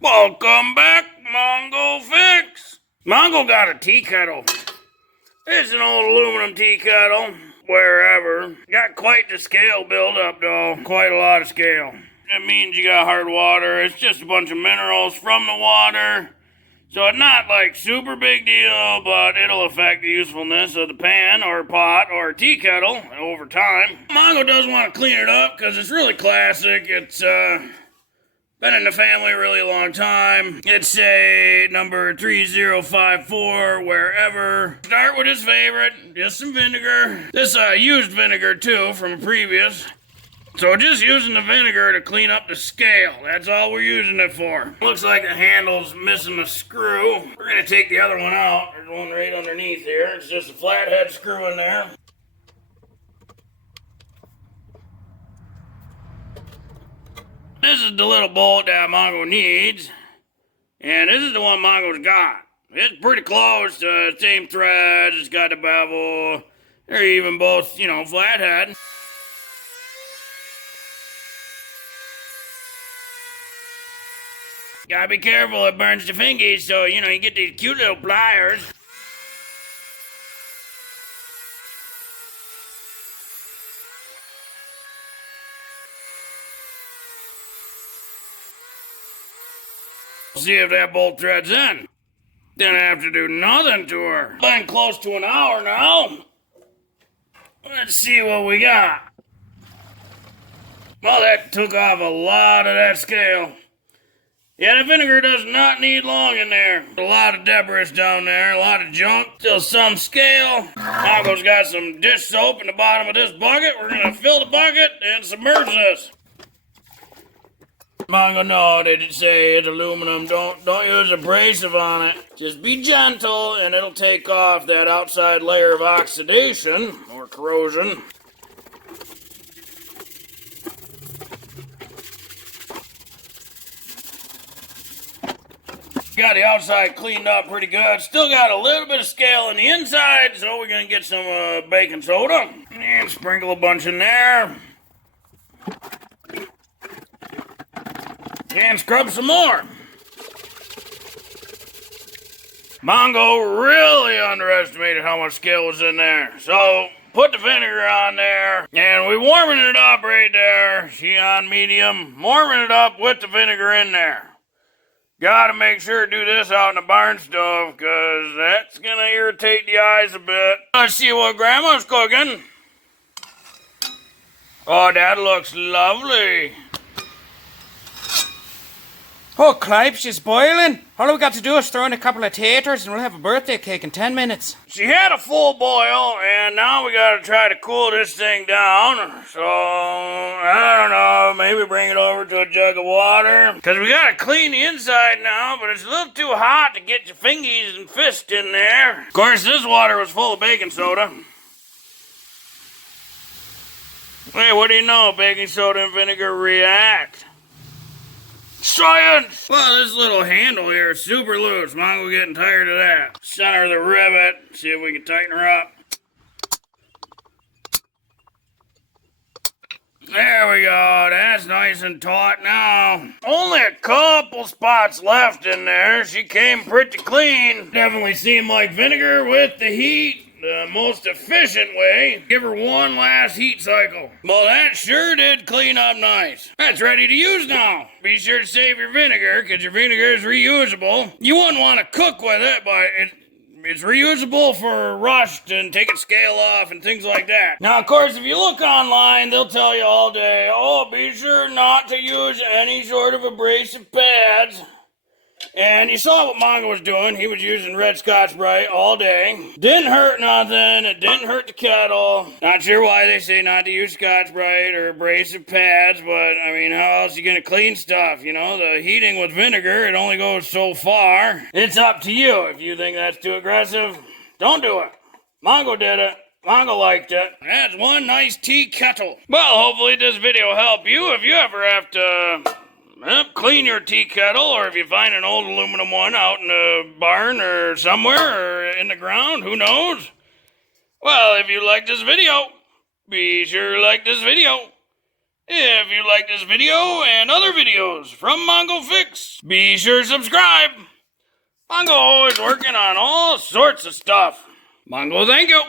Welcome back, Mongo Fix. Mongo got a tea kettle. It's an old aluminum tea kettle, wherever. Got quite the scale build up though, quite a lot of scale. That means you got hard water. It's just a bunch of minerals from the water. So it's not like super big deal, but it'll affect the usefulness of the pan or pot or tea kettle over time. Mongo does want to clean it up because it's really classic. It's been in the family a really long time. It's a number 3054, wherever. Start with his favorite, just some vinegar. This used vinegar too from a previous. So just using the vinegar to clean up the scale. That's all we're using it for. Looks like the handle's missing a screw. We're gonna take the other one out. There's one right underneath here. It's just a flathead screw in there. This is the little bolt that Mongo needs. And this is the one Mongo's got. It's pretty close to the same threads. It's got the bevel. They're even both, flathead. Gotta be careful, it burns the fingies, so, you get these cute little pliers. See if that bolt threads in. Didn't have to do nothing to her. Been close to an hour now. Let's see what we got. Well, that took off a lot of that scale. Yeah, the vinegar does not need long in there. A lot of debris down there, a lot of junk. Still some scale. Mongo's got some dish soap in the bottom of this bucket. We're gonna fill the bucket and submerge this. Mongo, no, they did say it's aluminum. Don't use abrasive on it. Just be gentle and it'll take off that outside layer of oxidation or corrosion. Got the outside cleaned up pretty good. Still got a little bit of scale on the inside, so we're gonna get some baking soda and sprinkle a bunch in there. And scrub some more. Mongo really underestimated how much scale was in there. So put the vinegar on there, and we warming it up right there. She on medium, warming it up with the vinegar in there. Gotta make sure to do this out in the barn stove, because that's gonna irritate the eyes a bit. Let's see what Grandma's cooking. Oh, that looks lovely. Oh, Clive, she's boiling. All we got to do is throw in a couple of taters and we'll have a birthday cake in 10 minutes. She had a full boil, and now we gotta try to cool this thing down. So, I don't know, maybe bring it over to a jug of water. Because we gotta clean the inside now, but it's a little too hot to get your fingies and fist in there. Of course, this water was full of baking soda. Hey, what do you know? Baking soda and vinegar react. Science! Well, this little handle here is super loose. Mongo getting tired of that. Center the rivet. See if we can tighten her up. There we go. That's nice and taut now. Only a couple spots left in there. She came pretty clean. Definitely seemed like vinegar with the heat. The most efficient way. Give her one last heat cycle. Well, that sure did clean up nice. That's ready to use now. Be sure to save your vinegar, because your vinegar is reusable. You wouldn't want to cook with it, but it's reusable for rust and taking scale off and things like that. Now, of course, if you look online, they'll tell you all day, oh, be sure not to use any sort of abrasive pads. And you saw what Mongo was doing. He was using red scotch-brite all day. Didn't hurt nothing. It didn't hurt the kettle. Not sure why they say not to use scotch-brite or abrasive pads, but, I mean, how else are you going to clean stuff? The heating with vinegar, it only goes so far. It's up to you. If you think that's too aggressive, don't do it. Mongo did it. Mongo liked it. That's one nice tea kettle. Well, hopefully this video helped you if you ever have to clean your tea kettle, or if you find an old aluminum one out in the barn or somewhere or in the ground, who knows? Well, if you like this video, be sure to like this video If you like this video and other videos from Mongo Fix, be sure to subscribe. Mongo is working on all sorts of stuff. Mongo, thank you.